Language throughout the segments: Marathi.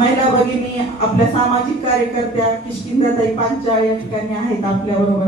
महिला भगिनी आपल्या सामाजिक कार्यकर्त्या किष्किंधाताई पांचाळ या ठिकाणी आहेत आपल्या बरोबर,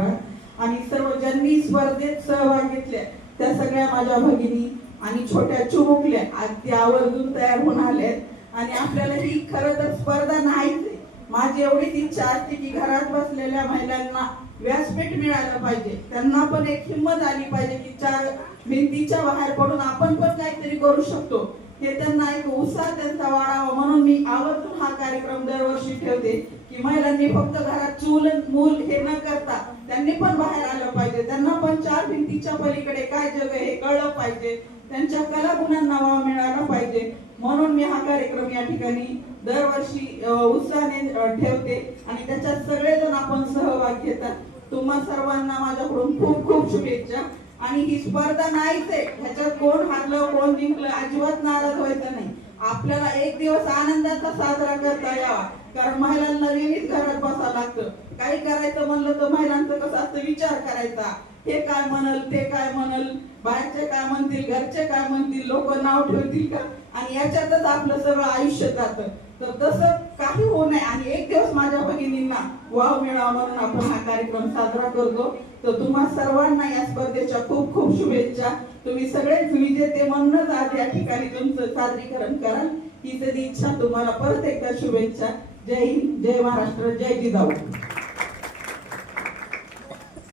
आणि सर्व ज्यांनी स्पर्धेत सहभाग घेतले त्या सगळ्या माझ्या भगिनी आणि छोट्या चुमुकल्या अगदी आवर्जून तयार होऊन आल्यात. आणि आपल्याला ही खरं तर स्पर्धा नाहीच. माझी एवढीच इच्छा असते की घरात बसलेल्या महिलांना व्यासपीठ मिळालं पाहिजे, त्यांना पण एक हिंमत आली पाहिजे की चार भिंतीच्या बाहेर पडून आपण पण काहीतरी करू शकतो, हे त्यांना एक उत्साह त्यांचा वाढावा म्हणून मी आवर्जून हा कार्यक्रम दरवर्षी ठेवते की महिलांनी फक्त घरात चूल मूल हे न करता त्यांनी पण बाहेर आलं पाहिजे, त्यांना पण चार भिंतीच्या पलीकडे काय जग आहे हे कळलं पाहिजे, त्यांच्या कलागुणांना वाव मिळाला पाहिजे. म्हणून मी हा कार्यक्रम या ठिकाणी दरवर्षी उत्साहाने ठेवते आणि त्याच्यात सगळेजण आपण सहभाग घेतात. तुम्हा सर्वांना माझ्याकडून खूप खूप शुभेच्छा. आणि ही स्पर्धा नाहीच आहे, ह्याच्यात कोण हारलं कोण जिंकलं अजिबात नाराज व्हायचं नाही. आपल्याला एक दिवस आनंदाचा साजरा करता यावा, कारण महिलांना नेहमीच घरात बसावं लागतं. काही करायचं म्हणलं तर महिलांचं कसं असतं, विचार करायचा, हे काय म्हणल ते काय म्हणल, बाहेरचे काय म्हणतील घरचे काय म्हणतील, लोक नाव ठेवतील का, आणि याच्यातच आपलं सगळं आयुष्य जातं. तर तसं काही होऊ नये आणि एक दिवस माझ्या भगिनींना वाव मिळावा म्हणून आपण हा कार्यक्रम साजरा करतो. तर तुम्हा सर्वांना या स्पर्धेच्या खूप खूप शुभेच्छा. तुम्ही सगळेच विजेते म्हणूनच आज या ठिकाणी तुमचं सादरीकरण कराल ही तरी इच्छा. तुम्हाला परत एकदा शुभेच्छा. जय हिंद, जय महाराष्ट्र, जय जिजाऊ.